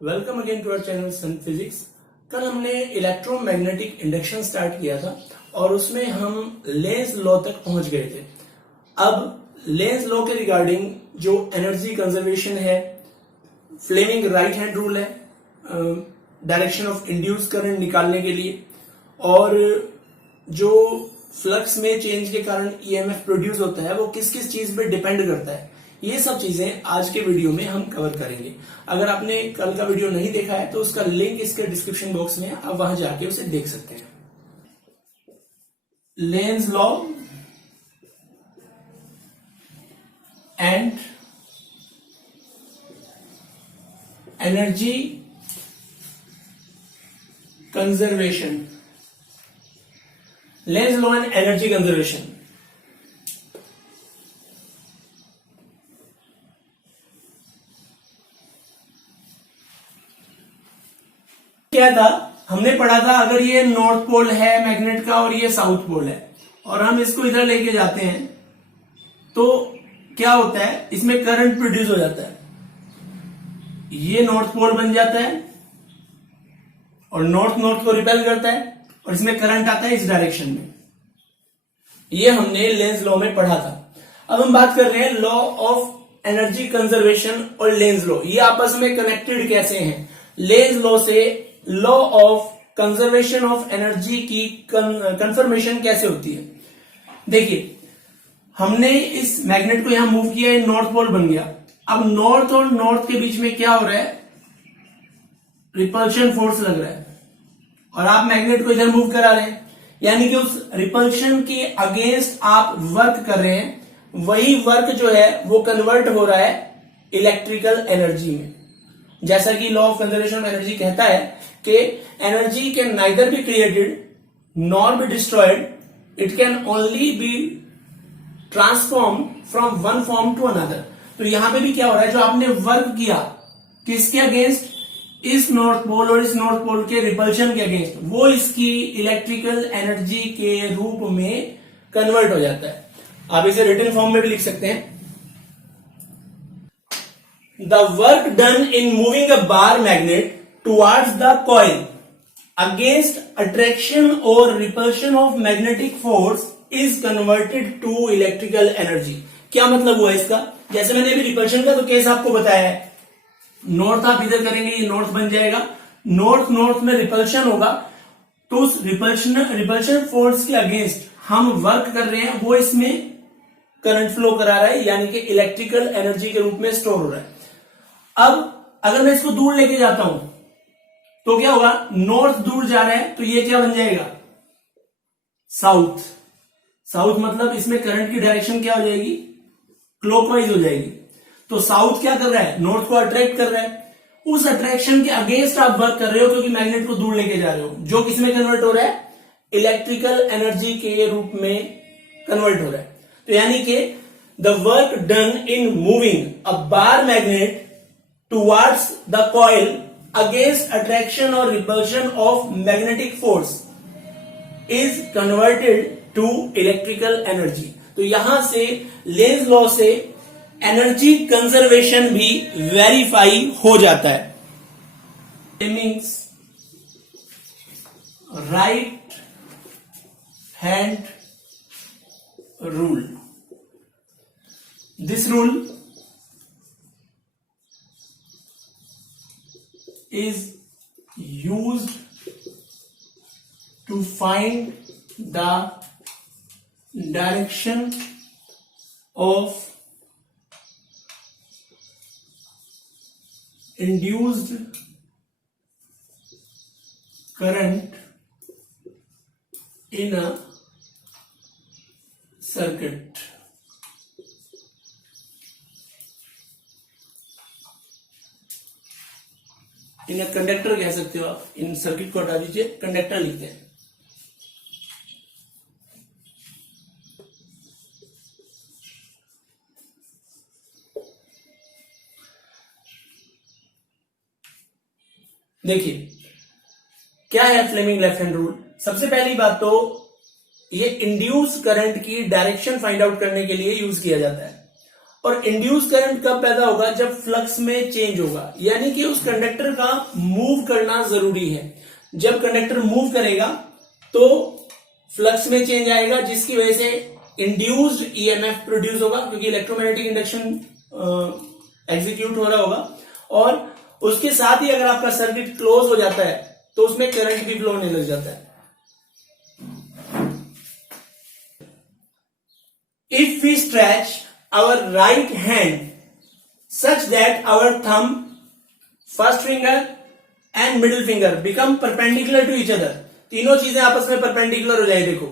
Welcome again to our channel sun physics. कल हमने electromagnetic induction start किया था और उसमें हम लेंज लॉ तक पहुंच गए थे। अब लेंज लॉ के रिगार्डिंग जो एनर्जी कंजर्वेशन है, फ्लेमिंग राइट हैंड रूल है डायरेक्शन ऑफ इंड्यूस करंट निकालने के लिए, और जो फ्लक्स में चेंज के कारण ईएमएफ प्रोड्यूस होता है वो किस किस चीज पे डिपेंड करता है, ये सब चीजें आज के वीडियो में हम कवर करेंगे। अगर आपने कल का वीडियो नहीं देखा है तो उसका लिंक इसके डिस्क्रिप्शन बॉक्स में, आप वहां जाके उसे देख सकते हैं। Lenz law and energy conservation. Lenz law and energy conservation क्या था, हमने पढ़ा था अगर ये नॉर्थ पोल है मैग्नेट का और ये साउथ पोल है और हम इसको इधर लेके जाते हैं तो क्या होता है, इसमें करंट प्रोड्यूस हो जाता है। ये नॉर्थ पोल बन जाता है और नॉर्थ नॉर्थ को रिपेल करता है और इसमें करंट आता है इस डायरेक्शन में। ये हमने लेंज लॉ में पढ़ा था। अब हम बात कर रहे हैं लॉ ऑफ एनर्जी कंजर्वेशन और लेंज लॉ, ये आपस में कनेक्टेड कैसे हैं। लेंज लॉ से law of conservation of energy की कंफर्मेशन कैसे होती है। देखिए, हमने इस मैग्नेट को यहां मूव किया, नॉर्थ पोल बन गया। अब नॉर्थ और नॉर्थ के बीच में क्या हो रहा है, रिपल्शन फोर्स लग रहा है और आप मैग्नेट को इधर मूव करा रहे हैं, यानी कि उस रिपल्शन के अगेंस्ट आप वर्क कर रहे हैं। वही वर्क जो है वो कन्वर्ट हो रहा है इलेक्ट्रिकल एनर्जी में। जैसा कि law of conservation of energy कहता है कि energy can neither be created nor be destroyed, it can only be transform from one form to another. तो यहां पे भी क्या हो रहा है, जो आपने वर्क किया किसके अगेंस्ट, इस नॉर्थ पोल और इस नॉर्थ पोल के रिपल्शन के अगेंस्ट, वो इसकी इलेक्ट्रिकल एनर्जी के रूप में कन्वर्ट हो जाता है। आप इसे रिटन फॉर्म में भी लिख सकते हैं। The work done in moving a bar magnet towards the coil against attraction or repulsion of magnetic force is converted to electrical energy। क्या मतलब हुआ इसका, जैसे मैंने अभी रिपल्शन का तो केस आपको बताया है। नॉर्थ आप इधर करेंगे, ये नॉर्थ बन जाएगा, नॉर्थ नॉर्थ में रिपल्शन होगा, तो उस रिपल्शन फोर्स के अगेंस्ट हम वर्क कर रहे हैं, वो इसमें करंट फ्लो करा रहा है, यानी कि इलेक्ट्रिकल एनर्जी के रूप में स्टोर हो रहा है। अब अगर मैं इसको दूर लेके जाता हूं तो क्या होगा, नॉर्थ दूर जा रहा है तो ये क्या बन जाएगा, साउथ। साउथ मतलब इसमें करंट की डायरेक्शन क्या हो जाएगी, क्लॉकवाइज हो जाएगी। तो साउथ क्या कर रहा है, नॉर्थ को अट्रैक्ट कर रहा है। उस अट्रैक्शन के अगेंस्ट आप वर्क कर रहे हो क्योंकि मैग्नेट को दूर लेके जा रहे हो, जो किसमें कन्वर्ट हो रहा है, इलेक्ट्रिकल एनर्जी के रूप में कन्वर्ट हो रहा है। तो यानी कि the work done in moving a bar magnet towards the coil against attraction or repulsion of magnetic force is converted to electrical energy। तो यहां से लेंज लॉ से एनर्जी कंजर्वेशन भी वेरीफाई हो जाता है। Means right hand rule. This rule is used to find the direction of induced current in a circuit। In conductor कह सकते हो आप, इन सर्किट को हटा दीजिए, कंडक्टर लिखते हैं। देखिए क्या है फ्लेमिंग लेफ्ट हैंड रूल। सबसे पहली बात तो ये इंड्यूस करंट की डायरेक्शन फाइंड आउट करने के लिए यूज किया जाता है। और इंड्यूस करंट कब पैदा होगा? जब फ्लक्स में चेंज होगा, यानी कि उस कंडक्टर का मूव करना जरूरी है। जब कंडक्टर मूव करेगा तो फ्लक्स में चेंज आएगा, जिसकी वजह से इंड्यूस्ड ईएमएफ प्रोड्यूस होगा, क्योंकि इलेक्ट्रोमैग्नेटिक इंडक्शन एग्जीक्यूट हो रहा होगा। और उसके साथ ही अगर आपका सर्किट क्लोज हो जाता है तो उसमें करंट भी फ्लो होने लग जाता है। If we stretch our right hand such that our thumb, first finger and middle finger become perpendicular to each other, तीनों चीजें आपस में परपेंडिकुलर हो जाए, देखो,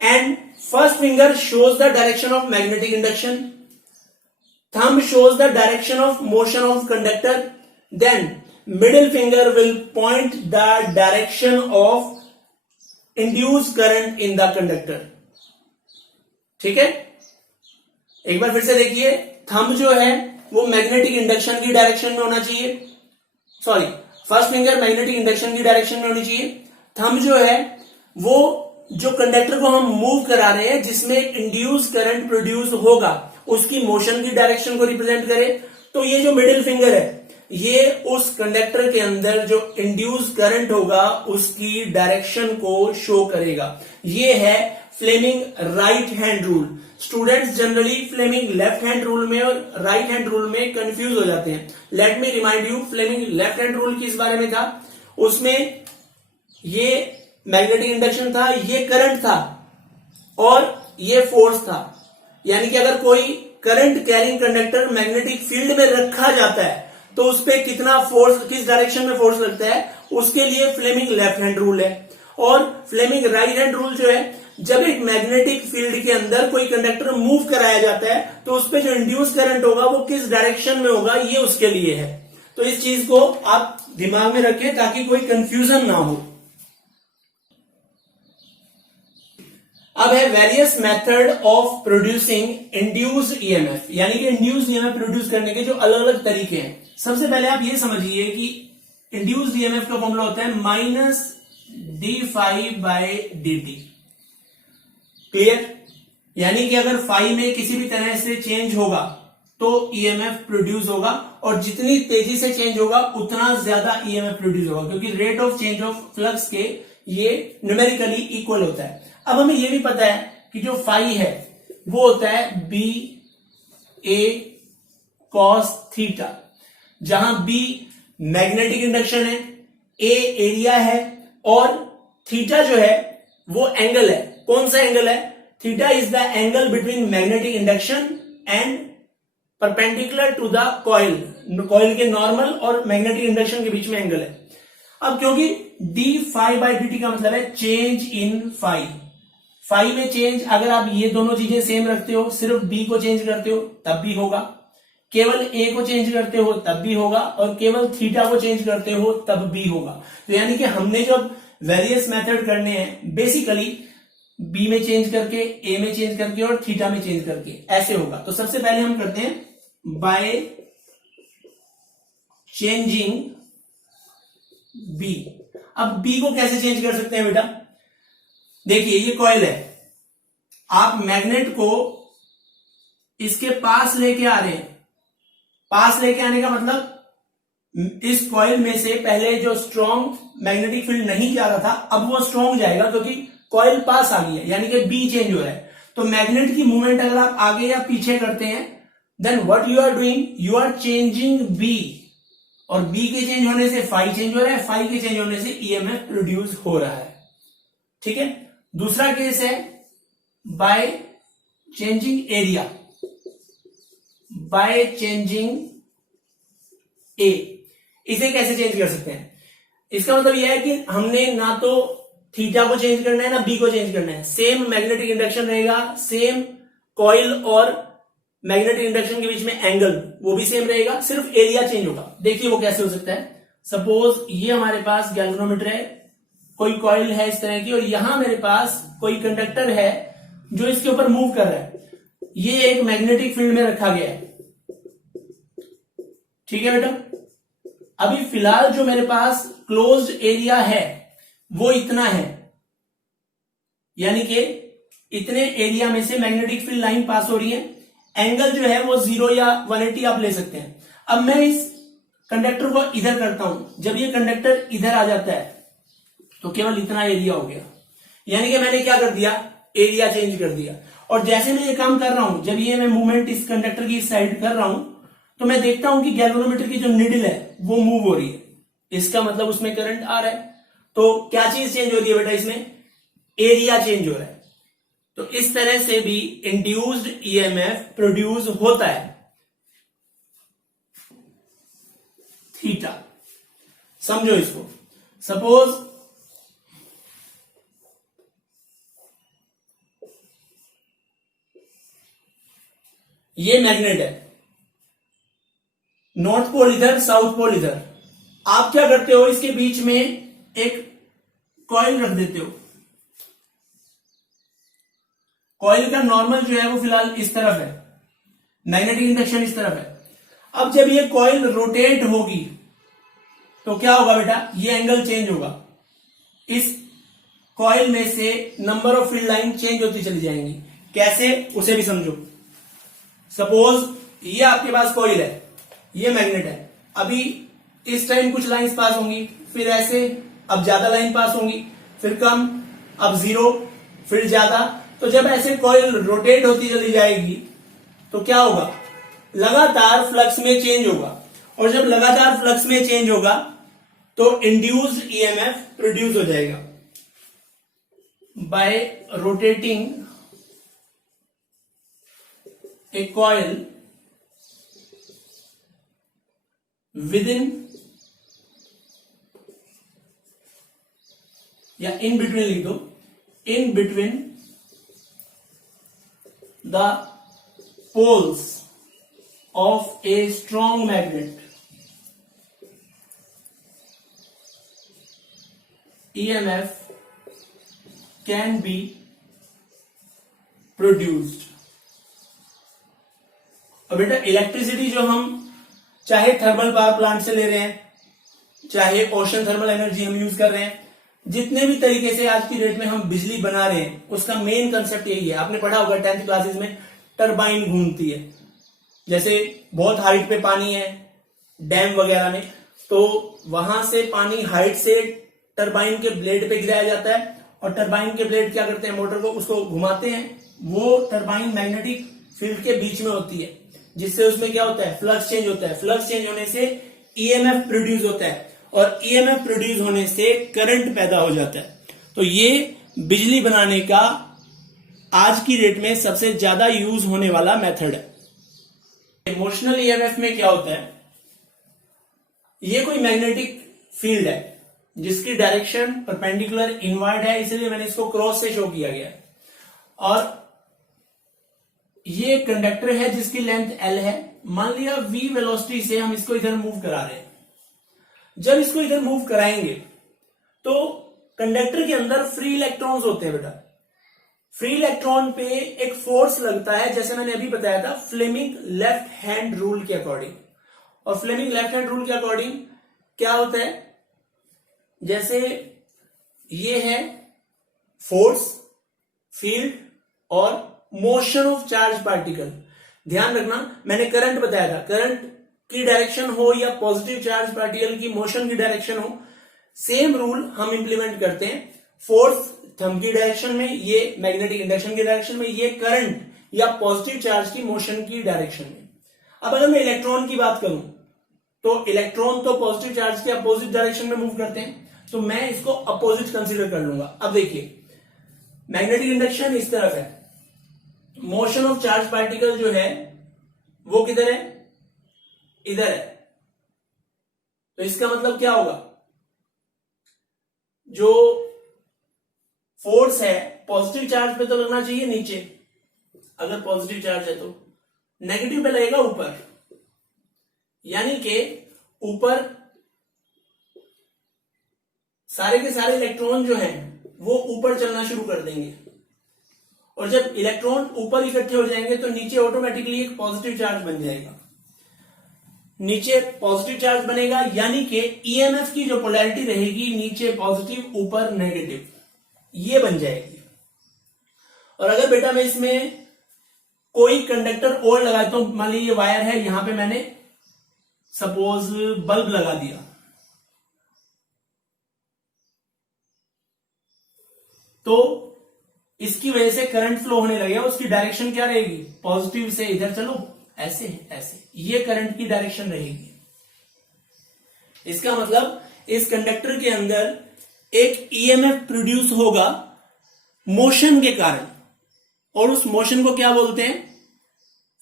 and first finger shows the direction of magnetic induction, thumb shows the direction of motion of conductor, then middle finger will point the direction of induced current in the conductor। ठीक है, एक बार फिर से देखिए, thumb जो है वो magnetic induction की डायरेक्शन में होना चाहिए, sorry, first finger magnetic induction की डायरेक्शन में होनी चाहिए। थंब जो है वो जो कंडक्टर को हम मूव करा रहे हैं, जिसमें इंड्यूस करंट प्रोड्यूस होगा, उसकी मोशन की डायरेक्शन को रिप्रेजेंट करे। तो ये जो मिडिल फिंगर है ये उस कंडक्टर के अंदर जो इंड्यूस करंट होगा उसकी डायरेक्शन को शो करेगा। ये है Fleming right hand rule. Students generally Fleming left hand rule में और राइट हैंड रूल में कंफ्यूज हो जाते हैं। Let me remind you, Fleming left hand rule किस बारे में था? उसमें ये मैग्नेटिक इंडक्शन था, ये करंट था और ये फोर्स था। यानी कि अगर कोई current carrying conductor magnetic field में रखा जाता है तो उस पर कितना फोर्स, किस डायरेक्शन में फोर्स लगता है, उसके लिए फ्लेमिंग लेफ्ट हैंड रूल है। और फ्लेमिंग राइट हैंड रूल जो है, जब एक मैग्नेटिक फील्ड के अंदर कोई कंडक्टर मूव कराया जाता है तो उस पर जो इंड्यूस करंट होगा वो किस डायरेक्शन में होगा, ये उसके लिए है। तो इस चीज को आप दिमाग में रखें ताकि कोई कंफ्यूजन ना हो। अब है various method of producing induced EMF, यानी कि इंड्यूस्ड ईएमएफ प्रोड्यूस करने के जो अलग अलग तरीके हैं। सबसे पहले आप ये समझिए कि इंड्यूस्ड ईएमएफ का फॉर्मूला होता है माइनस d∅/dt। क्लियर? यानी कि अगर फाई में किसी भी तरह से चेंज होगा तो ईएमएफ प्रोड्यूस होगा, और जितनी तेजी से चेंज होगा उतना ज्यादा ईएमएफ प्रोड्यूस होगा, क्योंकि rate of change of flux के ये न्यूमेरिकली इक्वल होता है। अब हमें यह भी पता है कि जो फाई है वो होता है बी ए कॉस थीटा, जहां बी मैग्नेटिक इंडक्शन है, ए एरिया है और थीटा जो है वो एंगल है। कौन सा एंगल है? Theta is the angle between magnetic induction and perpendicular to the coil, coil के नॉर्मल और मैग्नेटिक इंडक्शन के बीच में एंगल है। अब क्योंकि d∅/dt का मतलब है चेंज इन फाई, फाई में चेंज, अगर आप ये दोनों चीजें सेम रखते हो, सिर्फ बी को चेंज करते हो तब भी होगा, केवल ए को चेंज करते हो तब भी होगा, और केवल थीटा को चेंज करते हो तब भी होगा। तो यानी कि हमने जब वेरियस मेथड करने हैं, बेसिकली बी में चेंज करके, ए में चेंज करके और थीटा में चेंज करके, ऐसे होगा। तो सबसे पहले हम करते हैं बाय चेंजिंग बी। अब बी को कैसे चेंज कर सकते हैं बेटा? देखिए ये कॉइल है, आप मैग्नेट को इसके पास लेके आ रहे हैं। पास लेके आने का मतलब इस कॉइल में से पहले जो स्ट्रॉन्ग मैग्नेटिक फील्ड नहीं जा रहा था, अब वो स्ट्रॉन्ग जाएगा क्योंकि कॉइल पास आ गई है, यानी कि बी चेंज हो रहा है। तो मैग्नेट की मूवमेंट अगर आप आगे या पीछे करते हैं, then what you are doing, you are changing B, और बी के चेंज होने से फाई चेंज हो रहा है, फाई के चेंज होने से ईएमएफ प्रोड्यूस हो रहा है। ठीक है। दूसरा केस है by changing area, by changing ए। इसे कैसे चेंज कर सकते हैं? इसका मतलब यह है कि हमने ना तो थीटा को चेंज करना है ना बी को चेंज करना है, सेम मैग्नेटिक इंडक्शन रहेगा, सेम कॉइल और मैग्नेटिक इंडक्शन के बीच में एंगल वो भी सेम रहेगा, सिर्फ एरिया चेंज होगा। देखिए वो कैसे हो सकता है। सपोज ये हमारे पास गैल्वेनोमीटर है, कोई कॉइल है इस तरह की, और यहां मेरे पास कोई कंडक्टर है जो इसके ऊपर मूव कर रहा है। ये एक मैग्नेटिक फील्ड में रखा गया है। ठीक है बेटा। अभी फिलहाल जो मेरे पास क्लोज्ड एरिया है वो इतना है, यानी कि इतने एरिया में से मैग्नेटिक फील्ड लाइन पास हो रही है, एंगल जो है वो 0 या 180 आप ले सकते हैं। अब मैं इस कंडक्टर को इधर करता हूं, जब ये कंडक्टर इधर आ जाता है तो केवल इतना एरिया हो गया, यानी कि मैंने क्या कर दिया, एरिया चेंज कर दिया। और जैसे मैं ये काम कर रहा हूं, जब ये मैं मूवमेंट इस कंडक्टर की साइड कर रहा हूं तो मैं देखता हूं कि गैल्वेनोमीटर की जो निडल है वो मूव हो रही है, इसका मतलब उसमें करंट आ रहा है। तो क्या चीज चेंज हो रही है बेटा, इसमें एरिया चेंज हो रहा है। तो इस तरह से भी इंड्यूस्ड ईएमएफ प्रोड्यूस होता है। थीटा, समझो इसको। सपोज ये मैग्नेट है, नॉर्थ पोल इधर, साउथ पोल इधर। आप क्या करते हो, इसके बीच में एक कॉइल रख देते हो। कॉइल का नॉर्मल जो है वो फिलहाल इस तरफ है, मैग्नेटिक इंडक्शन इस तरफ है। अब जब ये कॉइल रोटेट होगी तो क्या होगा बेटा, ये एंगल चेंज होगा। इस कॉइल में से number of field line change होती चली जाएंगी। कैसे, उसे भी समझो। सपोज ये आपके पास कॉइल है, ये मैग्नेट है। अभी इस टाइम कुछ लाइंस पास होंगी, फिर ऐसे, अब ज्यादा लाइन पास होंगी, फिर कम, अब 0, फिर ज्यादा। तो जब ऐसे कॉइल रोटेट होती चली जाएगी तो क्या होगा, लगातार फ्लक्स में चेंज होगा। और जब लगातार फ्लक्स में चेंज होगा तो इंड्यूस्ड ईएमएफ प्रोड्यूस हो जाएगा bye rotating a coil within या in between लिख दो, in between the poles of a strong magnet, EMF can be produced। और बेटा इलेक्ट्रिसिटी जो हम चाहे थर्मल पावर प्लांट से ले रहे हैं, चाहे ओशन थर्मल एनर्जी हम यूज कर रहे हैं, जितने भी तरीके से आज की डेट में हम बिजली बना रहे हैं, उसका मेन कंसेप्ट यही है। आपने पढ़ा होगा 10th क्लासेस में, टरबाइन घूमती है। जैसे बहुत हाइट पे पानी है डैम वगैरह में, तो वहां से पानी हाइट से टरबाइन के ब्लेड पे गिराया जाता है, और टरबाइन के ब्लेड क्या करते हैं, मोटर को उसको घुमाते हैं। वो टरबाइन मैग्नेटिक फील्ड के बीच में होती है, जिससे उसमें क्या होता है, फ्लक्स चेंज होता है। फ्लक्स चेंज होने से ईएमएफ प्रोड्यूस होता है, और ईएमएफ प्रोड्यूस होने से करंट पैदा हो जाता है। तो ये बिजली बनाने का आज की डेट में सबसे ज्यादा यूज होने वाला मेथड है। इमोशनल ईएमएफ में क्या होता है, ये कोई मैग्नेटिक फील्ड है जिसकी डायरेक्शन परपेंडिकुलर इनवर्ड है, इसलिए मैंने इसको क्रॉस से शो किया गया। और ये कंडक्टर है जिसकी लेंथ L है। मान लिया v वेलोसिटी से हम इसको इधर मूव करा रहे हैं। जब इसको इधर मूव कराएंगे तो कंडक्टर के अंदर फ्री इलेक्ट्रॉन्स होते हैं बेटा। फ्री इलेक्ट्रॉन पे एक फोर्स लगता है, जैसे मैंने अभी बताया था फ्लेमिंग लेफ्ट हैंड रूल के अकॉर्डिंग। और फ्लेमिंग लेफ्ट हैंड रूल के अकॉर्डिंग क्या होता है, जैसे ये है फोर्स, फील्ड और मोशन ऑफ चार्ज पार्टिकल। ध्यान रखना, मैंने करंट बताया था, करंट की डायरेक्शन हो या पॉजिटिव चार्ज पार्टिकल की मोशन की डायरेक्शन हो, सेम रूल हम इंप्लीमेंट करते हैं। फोर्स थंब की डायरेक्शन में, ये मैग्नेटिक इंडक्शन की डायरेक्शन में, ये करंट या पॉजिटिव चार्ज की मोशन की डायरेक्शन में। अब अगर मैं इलेक्ट्रॉन की बात करूं तो इलेक्ट्रॉन तो पॉजिटिव चार्ज के अपोजिट डायरेक्शन में मूव करते हैं, तो मैं इसको अपोजिट कंसीडर कर लूंगा। अब देखिए, मैग्नेटिक इंडक्शन इस तरफ है, मोशन ऑफ चार्ज पार्टिकल जो है वो किधर है, इधर है। तो इसका मतलब क्या होगा, जो फोर्स है पॉजिटिव चार्ज पे तो लगना चाहिए नीचे, अगर पॉजिटिव चार्ज है तो नेगेटिव पे लगेगा ऊपर, यानी कि ऊपर सारे के सारे इलेक्ट्रॉन जो हैं वो ऊपर चलना शुरू कर देंगे, और जब इलेक्ट्रॉन ऊपर इकट्ठे हो जाएंगे तो नीचे ऑटोमेटिकली एक पॉजिटिव चार्ज बन जाएगा। नीचे पॉजिटिव चार्ज बनेगा, यानी कि ईएमएफ की जो पोलैरिटी रहेगी, नीचे पॉजिटिव ऊपर नेगेटिव, ये बन जाएगी। और अगर बेटा मैं इसमें कोई कंडक्टर और लगाता तो मान लीजिए ये वायर है, यहां पे मैंने सपोज बल्ब लगा दिया, तो इसकी वजह से करंट फ्लो होने लगेगा, उसकी डायरेक्शन क्या रहेगी, पॉजिटिव से इधर चलो, ऐसे ऐसे, ये करंट की डायरेक्शन रहेगी। इसका मतलब इस कंडक्टर के अंदर एक ईएमएफ प्रोड्यूस होगा मोशन के कारण, और उस मोशन को क्या बोलते हैं,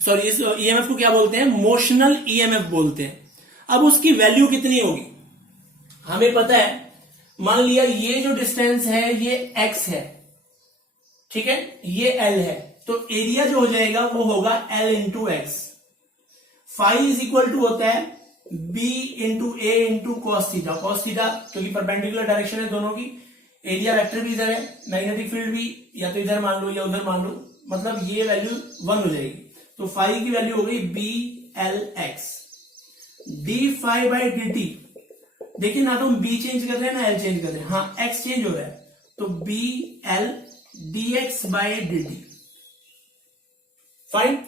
सॉरी इस ईएमएफ को क्या बोलते हैं, मोशनल ईएमएफ बोलते हैं। अब उसकी वैल्यू कितनी होगी, हमें पता है, मान लिया ये जो डिस्टेंस है ये x है, ठीक है, ये L है, तो एरिया जो हो जाएगा वो होगा L into X. Phi is equal to होता है B into A into cos theta, cos theta क्योंकि परपेंडिकुलर डायरेक्शन है दोनों की, एरिया वेक्टर भी इधर है, मैग्नेटिक फील्ड भी या तो इधर मान लो या उधर मान लो, मतलब ये वैल्यू 1 हो जाएगी। तो फाई की वैल्यू हो गई BL(x), D phi by D T, देखिए ना तो हम B चेंज कर रहे हैं ना L चेंज कर रहे हैं, हाँ X चेंज हो रहा है, तो BL dx by D T, fine.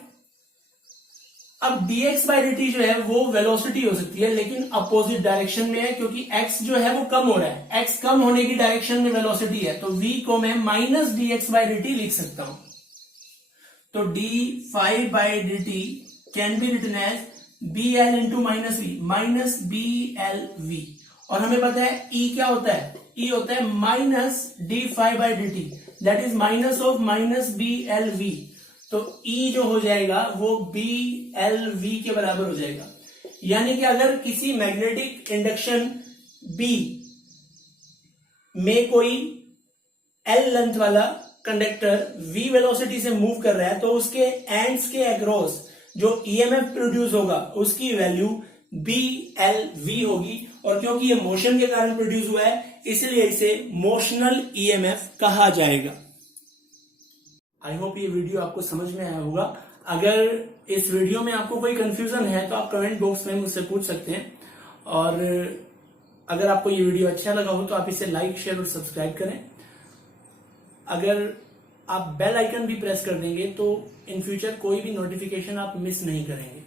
अब dx बाई डी टी जो है वो वेलोसिटी हो सकती है, लेकिन अपोजिट डायरेक्शन में है, क्योंकि x जो है वो कम हो रहा है, x कम होने की डायरेक्शन में वेलोसिटी है, तो v को मैं minus dx by D T लिख सकता हूं। तो d phi by D T can be written as BL into minus V, minus BLV, और हमें पता है E क्या होता है, E होता है minus D phi by D T, that is minus of minus BLV, तो E जो हो जाएगा वो BLV के बराबर हो जाएगा। यानी कि अगर किसी मैग्नेटिक इंडक्शन B में कोई L लेंथ वाला कंडक्टर V वेलोसिटी से मूव कर रहा है, तो उसके एंड्स के अक्रॉस जो ईएमएफ प्रोड्यूस होगा उसकी वैल्यू BLV होगी, और क्योंकि ये मोशन के कारण प्रोड्यूस हुआ है इसलिए इसे मोशनल ईएमएफ कहा जाएगा। आई होप ये वीडियो आपको समझ में आया होगा। अगर इस वीडियो में आपको कोई कंफ्यूजन है तो आप कमेंट बॉक्स में मुझसे पूछ सकते हैं, और अगर आपको ये वीडियो अच्छा लगा हो तो आप इसे लाइक शेयर और सब्सक्राइब करें। अगर आप बेल आइकन भी प्रेस कर देंगे तो इन फ्यूचर कोई भी नोटिफिकेशन आप मिस नहीं करेंगे।